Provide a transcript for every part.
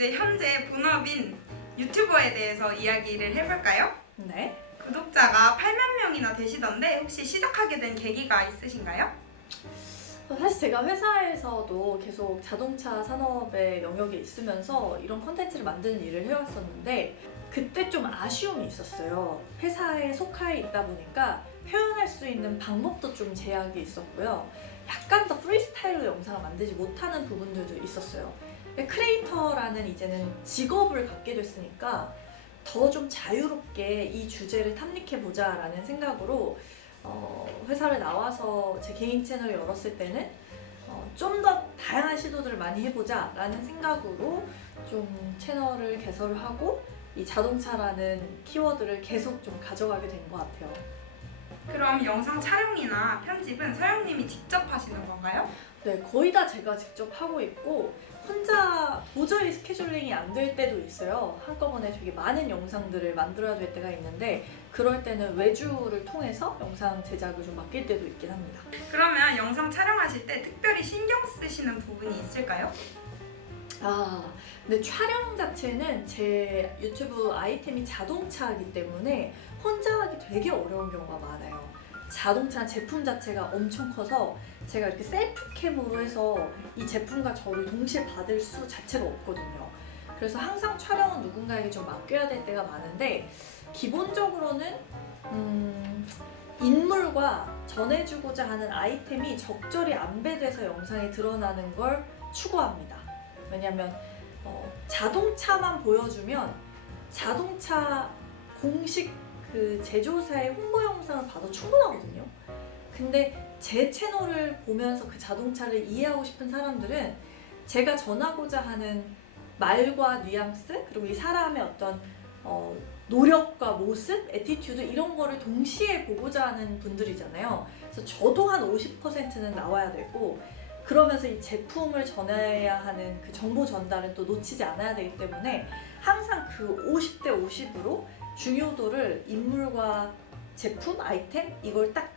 현재 본업인 유튜버에 대해서 이야기를 해볼까요? 네. 구독자가 8만 명이나 되시던데 혹시 시작하게 된 계기가 있으신가요? 사실 제가 회사에서도 계속 자동차 산업의 영역에 있으면서 이런 콘텐츠를 만드는 일을 해왔었는데 그때 좀 아쉬움이 있었어요. 회사에 속해 있다 보니까 표현할 수 있는 방법도 좀 제약이 있었고요. 약간 더 프리스타일로 영상을 만들지 못하는 부분들도 있었어요. 크리에이터라는 이제는 직업을 갖게 됐으니까 더 좀 자유롭게 이 주제를 탐닉해보자 라는 생각으로 회사를 나와서 제 개인 채널을 열었을 때는 좀 더 다양한 시도들을 많이 해보자 라는 생각으로 좀 채널을 개설을 하고 이 자동차라는 키워드를 계속 좀 가져가게 된 것 같아요. 그럼 영상 촬영이나 편집은 서영님이 직접 하시는 건가요? 네, 거의 다 제가 직접 하고 있고 혼자 도저히 스케줄링이 안 될 때도 있어요. 한꺼번에 되게 많은 영상들을 만들어야 될 때가 있는데 그럴 때는 외주를 통해서 영상 제작을 좀 맡길 때도 있긴 합니다. 그러면 영상 촬영하실 때 특별히 신경 쓰시는 부분이 있을까요? 근데 촬영 자체는 제 유튜브 아이템이 자동차이기 때문에 혼자 하기 되게 어려운 경우가 많아요. 자동차 제품 자체가 엄청 커서 제가 이렇게 셀프캠으로 해서 이 제품과 저를 동시에 받을 수 자체가 없거든요. 그래서 항상 촬영은 누군가에게 좀 맡겨야 될 때가 많은데 기본적으로는 인물과 전해주고자 하는 아이템이 적절히 안배돼서 영상에 드러나는 걸 추구합니다. 왜냐면 자동차만 보여주면 자동차 공식 그 제조사의 홍보 영상을 봐도 충분하거든요. 근데 제 채널을 보면서 그 자동차를 이해하고 싶은 사람들은 제가 전하고자 하는 말과 뉘앙스 그리고 이 사람의 어떤 노력과 모습, 애티튜드 이런 거를 동시에 보고자 하는 분들이잖아요. 그래서 저도 한 50%는 나와야 되고 그러면서 이 제품을 전해야 하는 그 정보 전달은 또 놓치지 않아야 되기 때문에 항상 그 50대 50으로 중요도를 인물과 제품, 아이템 이걸 딱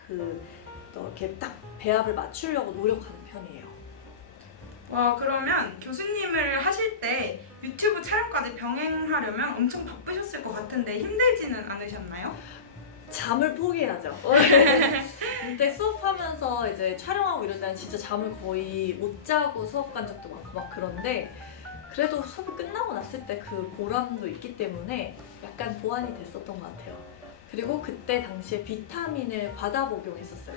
이렇게 딱 배합을 맞추려고 노력하는 편이에요. 와, 그러면 교수님을 하실 때 유튜브 촬영까지 병행하려면 엄청 바쁘셨을 것 같은데 힘들지는 않으셨나요? 잠을 포기하죠. 그때 수업하면서 이제 촬영하고 이럴 때는 진짜 잠을 거의 못 자고 수업 간 적도 많고 막 그런데 그래도 수업이 끝나고 났을 때 그 보람도 있기 때문에 약간 보완이 됐었던 것 같아요. 그리고 그때 당시에 비타민을 과다 복용했었어요.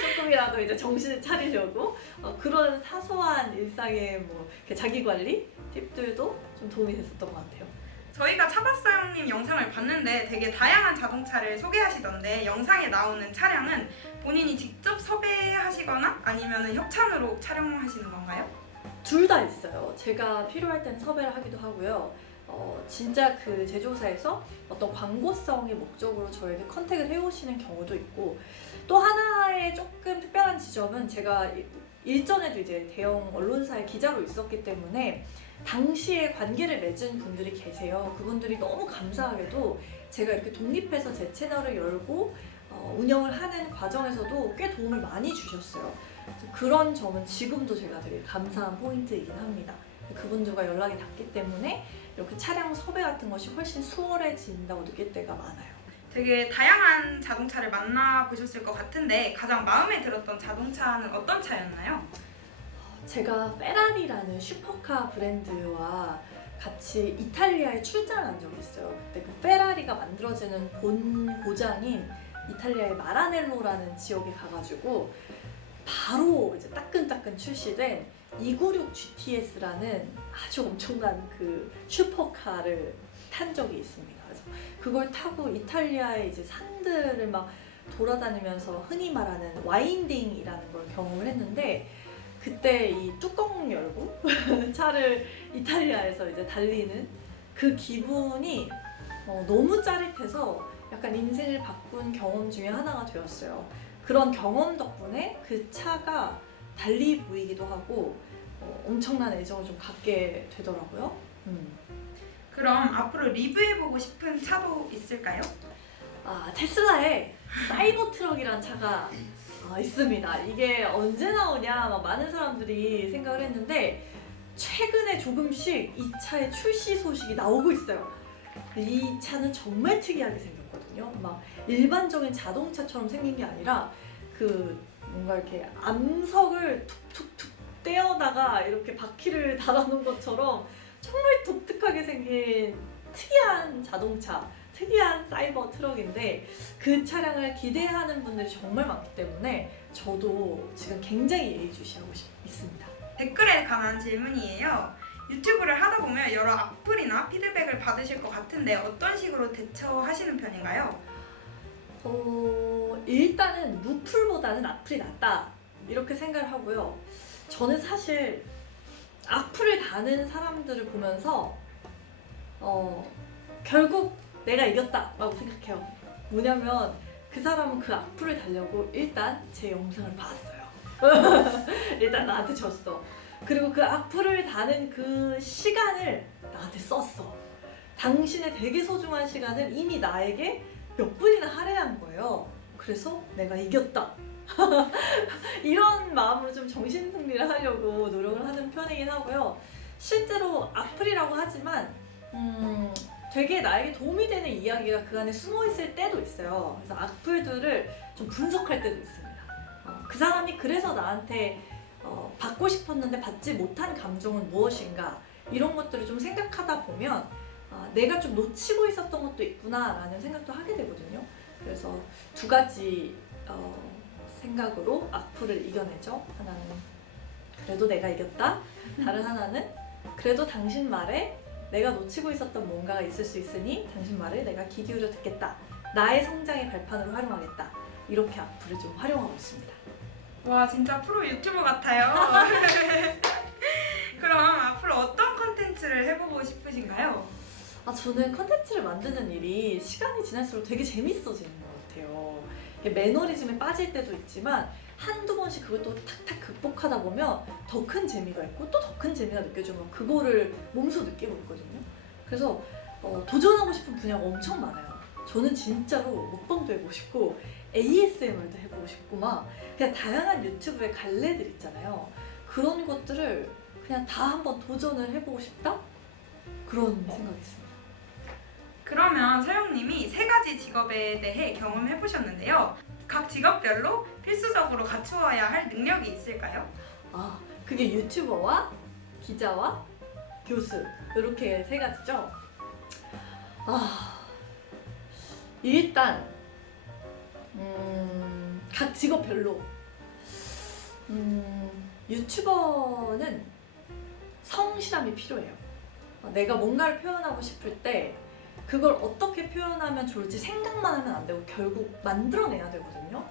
조금이라도 이제 정신을 차리려고 그런 사소한 일상의 뭐 자기 관리 팁들도 좀 도움이 됐었던 것 같아요. 저희가 차박사형님 영상을 봤는데 되게 다양한 자동차를 소개하시던데 영상에 나오는 차량은 본인이 직접 섭외하시거나 아니면 협찬으로 촬영하시는 건가요? 둘 다 있어요. 제가 필요할 땐 섭외를 하기도 하고요. 진짜 그 제조사에서 어떤 광고성의 목적으로 저에게 컨택을 해오시는 경우도 있고 또 하나의 조금 특별한 지점은 제가 일전에도 이제 대형 언론사의 기자로 있었기 때문에 당시에 관계를 맺은 분들이 계세요. 그분들이 너무 감사하게도 제가 이렇게 독립해서 제 채널을 열고 운영을 하는 과정에서도 꽤 도움을 많이 주셨어요. 그런 점은 지금도 제가 되게 감사한 포인트이긴 합니다. 그분들과 연락이 닿기 때문에 이렇게 차량 섭외 같은 것이 훨씬 수월해진다고 느낄 때가 많아요. 되게 다양한 자동차를 만나보셨을 것 같은데 가장 마음에 들었던 자동차는 어떤 차였나요? 제가 페라리라는 슈퍼카 브랜드와 같이 이탈리아에 출장한 적이 있어요. 그때 그 페라리가 만들어지는 본 고장인 이탈리아의 마라넬로라는 지역에 가가지고 바로 이제 따끈따끈 출시된 296 GTS라는 아주 엄청난 그 슈퍼카를 탄 적이 있습니다. 그래서 그걸 타고 이탈리아의 이제 산들을 막 돌아다니면서 흔히 말하는 와인딩이라는 걸 경험을 했는데 그때 이 뚜껑 열고 차를 이탈리아에서 이제 달리는 그 기분이 너무 짜릿해서 약간 인생을 바꾼 경험 중에 하나가 되었어요. 그런 경험 덕분에 그 차가 달리 보이기도 하고 엄청난 애정을 좀 갖게 되더라고요. 그럼 앞으로 리뷰해보고 싶은 차도 있을까요? 테슬라의 사이버 트럭이라는 차가 있습니다. 이게 언제 나오냐 막 많은 사람들이 생각을 했는데 최근에 조금씩 이 차의 출시 소식이 나오고 있어요. 이 차는 정말 특이하게 생겼거든요. 막 일반적인 자동차처럼 생긴 게 아니라 그 뭔가 이렇게 암석을 툭툭툭 떼어다가 이렇게 바퀴를 달아놓은 것처럼 정말 독특하게 생긴 특이한 자동차, 특이한 사이버 트럭인데 그 차량을 기대하는 분들이 정말 많기 때문에 저도 지금 굉장히 예의주시하고 있습니다. 댓글에 관한 질문이에요. 유튜브를 하다 보면 여러 악플이나 피드백을 받으실 것 같은데 어떤 식으로 대처하시는 편인가요? 일단은 무풀보다는 악플이 낫다 이렇게 생각을 하고요. 저는 사실 악플을 다는 사람들을 보면서 결국 내가 이겼다라고 생각해요. 뭐냐면 그 사람은 그 악플을 달려고 일단 제 영상을 봤어요. 일단 나한테 줬어. 그리고 그 악플을 다는 그 시간을 나한테 썼어. 당신의 되게 소중한 시간을 이미 나에게 몇 분이나 할애한 거예요. 그래서 내가 이겼다. 이런 마음으로 좀 정신승리를 하려고 노력을 하는 편이긴 하고요. 실제로 악플이라고 하지만 되게 나에게 도움이 되는 이야기가 그 안에 숨어 있을 때도 있어요. 그래서 악플들을 좀 분석할 때도 있습니다. 그 사람이 그래서 나한테 받고 싶었는데 받지 못한 감정은 무엇인가 이런 것들을 좀 생각하다 보면 내가 좀 놓치고 있었던 것도 있구나 라는 생각도 하게 되거든요. 그래서 두 가지 생각으로 악플을 이겨내죠. 하나는 그래도 내가 이겼다. 다른 하나는 그래도 당신 말에 내가 놓치고 있었던 뭔가가 있을 수 있으니 당신 말을 내가 귀 기울여 듣겠다. 나의 성장의 발판으로 활용하겠다. 이렇게 악플을 좀 활용하고 있습니다. 와, 진짜 프로 유튜버 같아요. 그럼 앞으로 어떤 컨텐츠를 해보고 싶으신가요? 저는 컨텐츠를 만드는 일이 시간이 지날수록 되게 재밌어지는 것 같아요. 매너리즘에 빠질 때도 있지만 한두 번씩 그걸 또 탁탁 극복하다 보면 더 큰 재미가 있고 또 더 큰 재미가 느껴지면 그거를 몸소 느끼고 있거든요. 그래서 도전하고 싶은 분야가 엄청 많아요. 저는 진짜로 먹방도 해보고 싶고 ASMR도 해보고 싶고 막 그냥 다양한 유튜브의 갈래들 있잖아요. 그런 것들을 그냥 다 한번 도전을 해보고 싶다? 그런 생각이 있습니다. 그러면 서영님이 3가지 직업에 대해 경험해보셨는데요. 각 직업별로 필수적으로 갖추어야 할 능력이 있을까요? 그게 유튜버와 기자와 교수 이렇게 3가지죠? 일단 각 직업별로 유튜버는 성실함이 필요해요. 내가 뭔가를 표현하고 싶을 때 그걸 어떻게 표현하면 좋을지 생각만 하면 안 되고 결국 만들어내야 되거든요.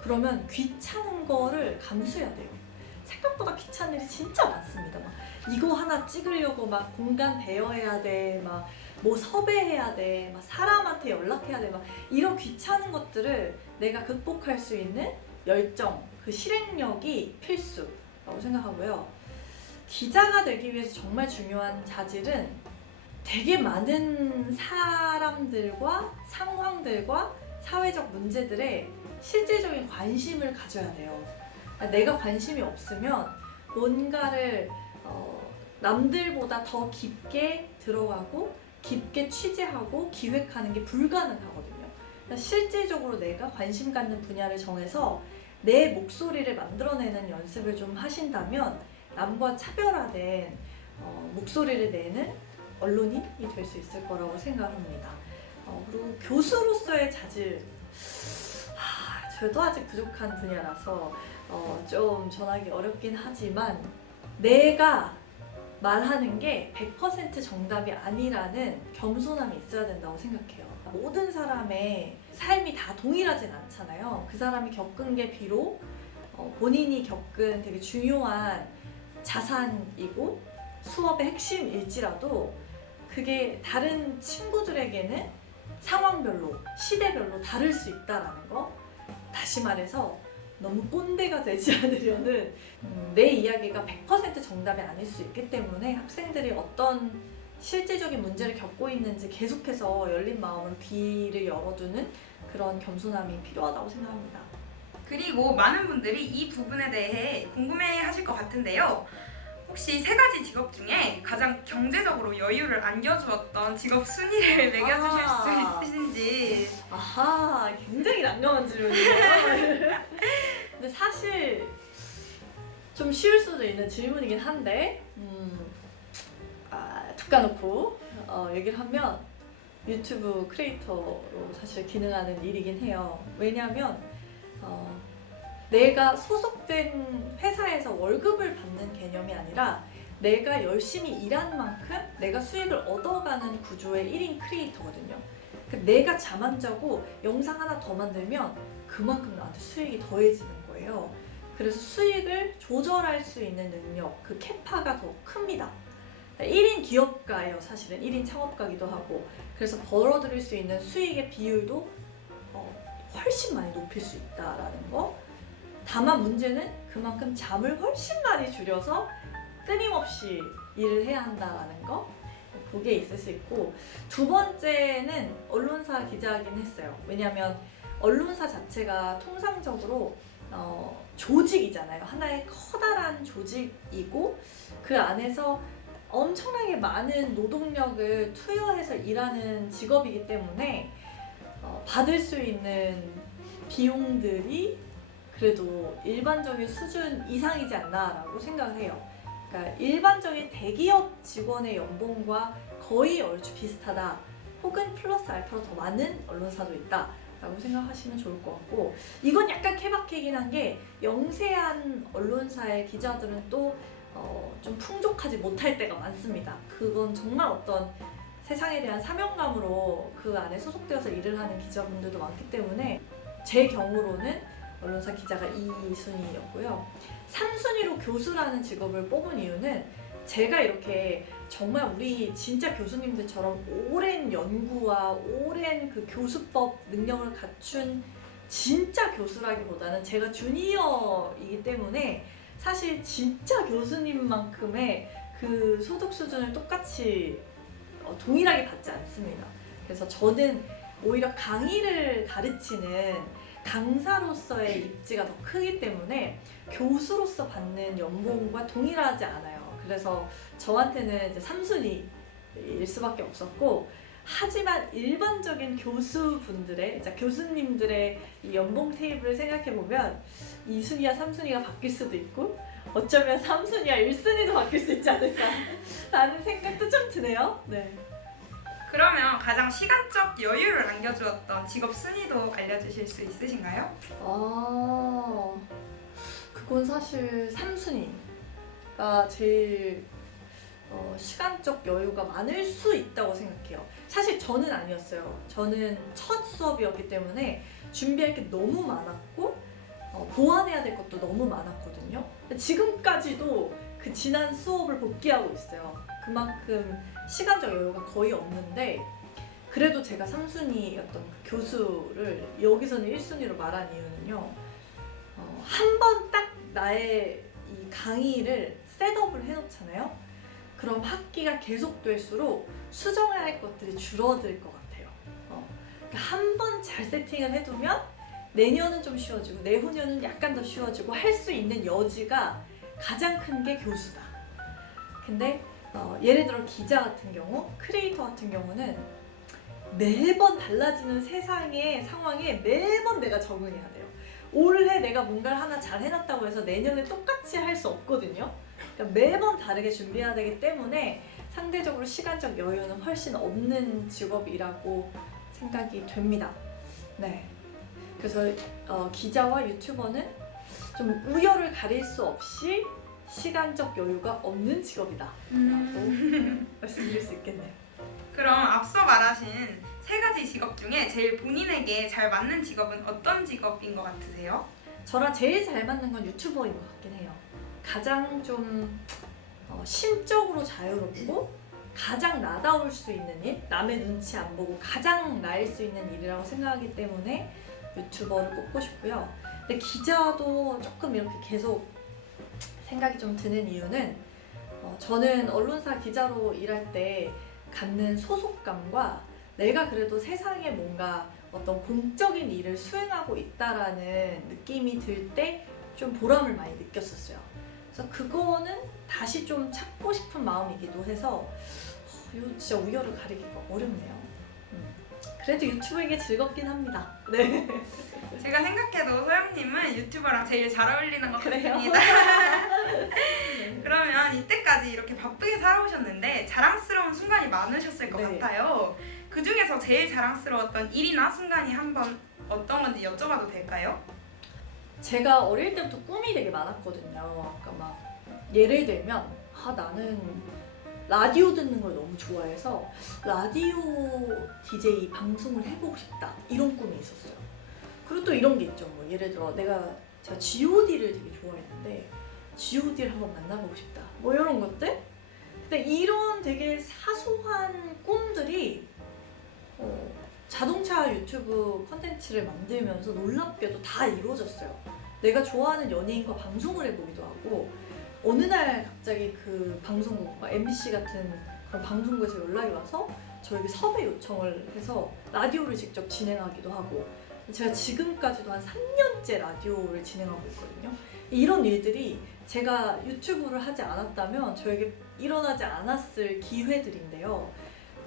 그러면 귀찮은 거를 감수해야 돼요. 생각보다 귀찮은 일이 진짜 많습니다. 막 이거 하나 찍으려고 막 공간 대여해야 돼, 막 뭐 섭외해야 돼, 막 사람한테 연락해야 돼, 막 이런 귀찮은 것들을 내가 극복할 수 있는 열정, 그 실행력이 필수라고 생각하고요. 기자가 되기 위해서 정말 중요한 자질은 되게 많은 사람들과 상황들과 사회적 문제들에 실질적인 관심을 가져야 돼요. 내가 관심이 없으면 뭔가를 남들보다 더 깊게 들어가고 깊게 취재하고 기획하는 게 불가능하거든요. 그러니까 실질적으로 내가 관심 갖는 분야를 정해서 내 목소리를 만들어내는 연습을 좀 하신다면 남과 차별화된 목소리를 내는 언론인이 될 수 있을 거라고 생각합니다. 그리고 교수로서의 자질, 저도 아직 부족한 분야라서 좀 전하기 어렵긴 하지만 내가 말하는 게 100% 정답이 아니라는 겸손함이 있어야 된다고 생각해요. 모든 사람의 삶이 다 동일하진 않잖아요. 그 사람이 겪은 게 비록 본인이 겪은 되게 중요한 자산이고 수업의 핵심일지라도 그게 다른 친구들에게는 상황별로, 시대별로 다를 수 있다는 거. 다시 말해서 너무 꼰대가 되지 않으려는 내 이야기가 100% 정답이 아닐 수 있기 때문에 학생들이 어떤 실질적인 문제를 겪고 있는지 계속해서 열린 마음으로 귀를 열어두는 그런 겸손함이 필요하다고 생각합니다. 그리고 많은 분들이 이 부분에 대해 궁금해하실 것 같은데요. 혹시 세 가지 직업 중에 가장 경제적으로 여유를 안겨주었던 직업 순위를 매겨주실 아. 수 있으신지. 아하, 굉장히 난감한 질문이에요. 근데 사실 좀 쉬울 수도 있는 질문이긴 한데, 툭 까놓고 얘기를 하면 유튜브 크리에이터로 사실 기능하는 일이긴 해요. 왜냐하면 내가 소속된 회사에서 월급을 받는 개념이 아니라 내가 열심히 일한 만큼 내가 수익을 얻어가는 구조의 1인 크리에이터거든요. 그러니까 내가 잠 안 자고 영상 하나 더 만들면 그만큼 나한테 수익이 더해지는 거예요. 그래서 수익을 조절할 수 있는 능력, 그 캐파가 더 큽니다. 1인 기업가예요, 사실은. 1인 창업가기도 하고. 그래서 벌어들일 수 있는 수익의 비율도 훨씬 많이 높일 수 있다라는 거. 다만 문제는 그만큼 잠을 훨씬 많이 줄여서 끊임없이 일을 해야 한다라는 거. 그게 있을 수 있고, 두 번째는 언론사 기자이긴 했어요. 왜냐하면 언론사 자체가 통상적으로 조직이잖아요. 하나의 커다란 조직이고 그 안에서 엄청나게 많은 노동력을 투여해서 일하는 직업이기 때문에 받을 수 있는 비용들이 그래도 일반적인 수준 이상이지 않나라고 생각을 해요. 그러니까 일반적인 대기업 직원의 연봉과 거의 얼추 비슷하다, 혹은 플러스 알파로 더 많은 언론사도 있다 라고 생각하시면 좋을 것 같고, 이건 약간 케바케이긴 한 게 영세한 언론사의 기자들은 또 좀 풍족하지 못할 때가 많습니다. 그건 정말 어떤 세상에 대한 사명감으로 그 안에 소속되어서 일을 하는 기자분들도 많기 때문에 제 경우로는 언론사 기자가 2순위였고요. 3순위로 교수라는 직업을 뽑은 이유는 제가 이렇게 정말 우리 진짜 교수님들처럼 오랜 연구와 오랜 그 교수법 능력을 갖춘 진짜 교수라기보다는 제가 주니어이기 때문에 사실 진짜 교수님만큼의 그 소득 수준을 똑같이 동일하게 받지 않습니다. 그래서 저는 오히려 강의를 가르치는 강사로서의 입지가 더 크기 때문에 교수로서 받는 연봉과 동일하지 않아요. 그래서 저한테는 이제 3순위일 수밖에 없었고, 하지만 일반적인 교수분들의, 교수님들의 이 연봉 테이블을 생각해보면 2순위와 3순위가 바뀔 수도 있고 어쩌면 3순위와 1순위도 바뀔 수 있지 않을까 라는 생각도 좀 드네요. 네. 그러면 가장 시간적 여유를 안겨주었던 직업 순위도 알려주실 수 있으신가요? 그건 사실 3순위가 제일 시간적 여유가 많을 수 있다고 생각해요. 사실 저는 아니었어요. 저는 첫 수업이었기 때문에 준비할 게 너무 많았고 보완해야 될 것도 너무 많았거든요. 지금까지도 그 지난 수업을 복귀하고 있어요. 그만큼 시간적 여유가 거의 없는데, 그래도 제가 3순위였던 그 교수를 여기서는 1순위로 말한 이유는요, 한 번 딱 나의 이 강의를 셋업을 해놓잖아요. 그럼 학기가 계속될수록 수정해야 할 것들이 줄어들 것 같아요. 그러니까 한 번 잘 세팅을 해두면 내년은 좀 쉬워지고 내후년은 약간 더 쉬워지고 할 수 있는 여지가 가장 큰 게 교수다. 근데 예를 들어 기자 같은 경우, 크리에이터 같은 경우는 매번 달라지는 세상의 상황에 매번 내가 적응해야 돼요. 올해 내가 뭔가를 하나 잘 해놨다고 해서 내년에 똑같이 할 수 없거든요. 그러니까 매번 다르게 준비해야 되기 때문에 상대적으로 시간적 여유는 훨씬 없는 직업이라고 생각이 됩니다. 네. 그래서 기자와 유튜버는 좀 우열을 가릴 수 없이 시간적 여유가 없는 직업이다 라고 말씀드릴 수 있겠네요. 그럼 앞서 말하신 세 가지 직업 중에 제일 본인에게 잘 맞는 직업은 어떤 직업인 것 같으세요? 저랑 제일 잘 맞는 건 유튜버인 것 같긴 해요. 가장 좀 심적으로 자유롭고 가장 나다울 수 있는 일, 남의 눈치 안 보고 가장 나일 수 있는 일이라고 생각하기 때문에 유튜버를 꼽고 싶고요. 근데 기자도 조금 이렇게 계속 생각이 좀 드는 이유는 저는 언론사 기자로 일할 때 갖는 소속감과 내가 그래도 세상에 뭔가 어떤 공적인 일을 수행하고 있다라는 느낌이 들 때 좀 보람을 많이 느꼈었어요. 그래서 그거는 다시 좀 찾고 싶은 마음이기도 해서 이거 진짜 우열을 가리기가 어렵네요. 그래도 유튜브에게 즐겁긴 합니다. 네. 제가 생각해도 소영님은 유튜버랑 제일 잘 어울리는 것 그래요? 같습니다. 그러면 이때까지 이렇게 바쁘게 살아오셨는데 자랑스러운 순간이 많으셨을 것 네. 같아요. 그 중에서 제일 자랑스러웠던 일이나 순간이 한번 어떤 건지 여쭤봐도 될까요? 제가 어릴 때부터 꿈이 되게 많았거든요. 아까 막 예를 들면 나는 라디오 듣는 걸 너무 좋아해서 라디오 DJ 방송을 해보고 싶다 이런 꿈이 있었어요. 그리고 또 이런 게 있죠. 뭐 예를 들어 제가 G.O.D를 되게 좋아했는데 G.O.D를 한번 만나보고 싶다. 뭐 이런 것들. 근데 이런 되게 사소한 꿈들이 자동차 유튜브 컨텐츠를 만들면서 놀랍게도 다 이루어졌어요. 내가 좋아하는 연예인과 방송을 해보기도 하고 어느 날 갑자기 그 방송국, MBC 같은 그런 방송국에서 연락이 와서 저에게 섭외 요청을 해서 라디오를 직접 진행하기도 하고 제가 지금까지도 한 3년째 라디오를 진행하고 있거든요. 이런 일들이 제가 유튜브를 하지 않았다면 저에게 일어나지 않았을 기회들인데요.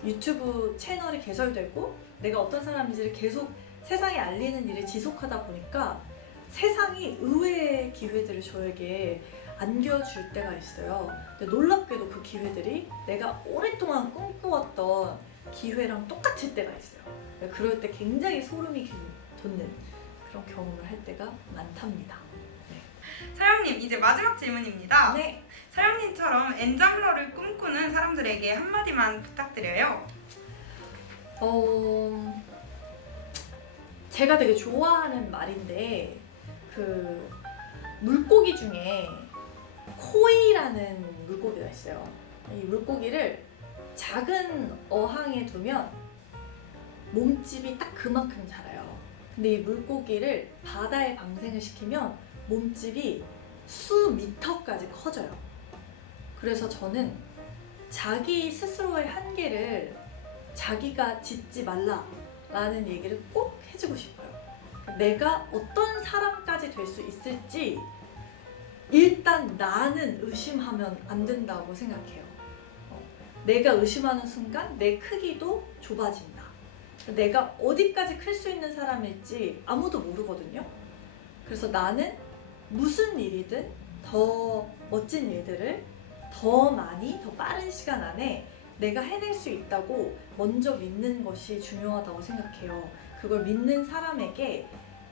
유튜브 채널이 개설되고 내가 어떤 사람인지를 계속 세상에 알리는 일을 지속하다 보니까 세상이 의외의 기회들을 저에게 안겨줄 때가 있어요. 근데 놀랍게도 그 기회들이 내가 오랫동안 꿈꾸었던 기회랑 똑같을 때가 있어요. 그럴 때 굉장히 소름이 돋는 그런 경험을 할 때가 많답니다. 서영님, 이제 마지막 질문입니다. 네. 서영님처럼 엔잡러를 꿈꾸는 사람들에게 한마디만 부탁드려요. 제가 되게 좋아하는 말인데 그 물고기 중에 코이라는 물고기가 있어요. 이 물고기를 작은 어항에 두면 몸집이 딱 그만큼 자라요. 근데 이 물고기를 바다에 방생을 시키면 몸집이 수미터까지 커져요. 그래서 저는 자기 스스로의 한계를 자기가 짓지 말라라는 얘기를 꼭 해주고 싶어요. 내가 어떤 사람까지 될 수 있을지 일단 나는 의심하면 안 된다고 생각해요. 내가 의심하는 순간 내 크기도 좁아진다. 내가 어디까지 클 수 있는 사람일지 아무도 모르거든요. 그래서 나는 무슨 일이든 더 멋진 일들을 더 많이, 더 빠른 시간 안에 내가 해낼 수 있다고 먼저 믿는 것이 중요하다고 생각해요. 그걸 믿는 사람에게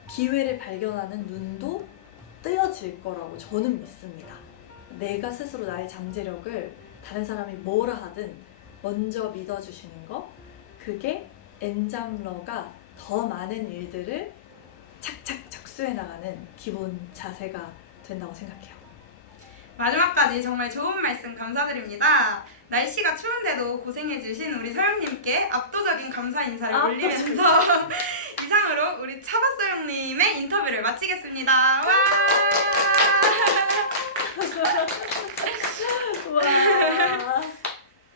기회를 발견하는 눈도 뜨여질 거라고 저는 믿습니다. 내가 스스로 나의 잠재력을 다른 사람이 뭐라 하든 먼저 믿어주시는 거, 그게 엔잡러가 더 많은 일들을 착착 착수해 나가는 기본 자세가 된다고 생각해요. 마지막까지 정말 좋은 말씀 감사드립니다. 날씨가 추운데도 고생해주신 우리 서영님께 압도적인 감사 인사를 올리면서 이상으로 우리 차바서영님의 인터뷰를 마치겠습니다. 와! 와.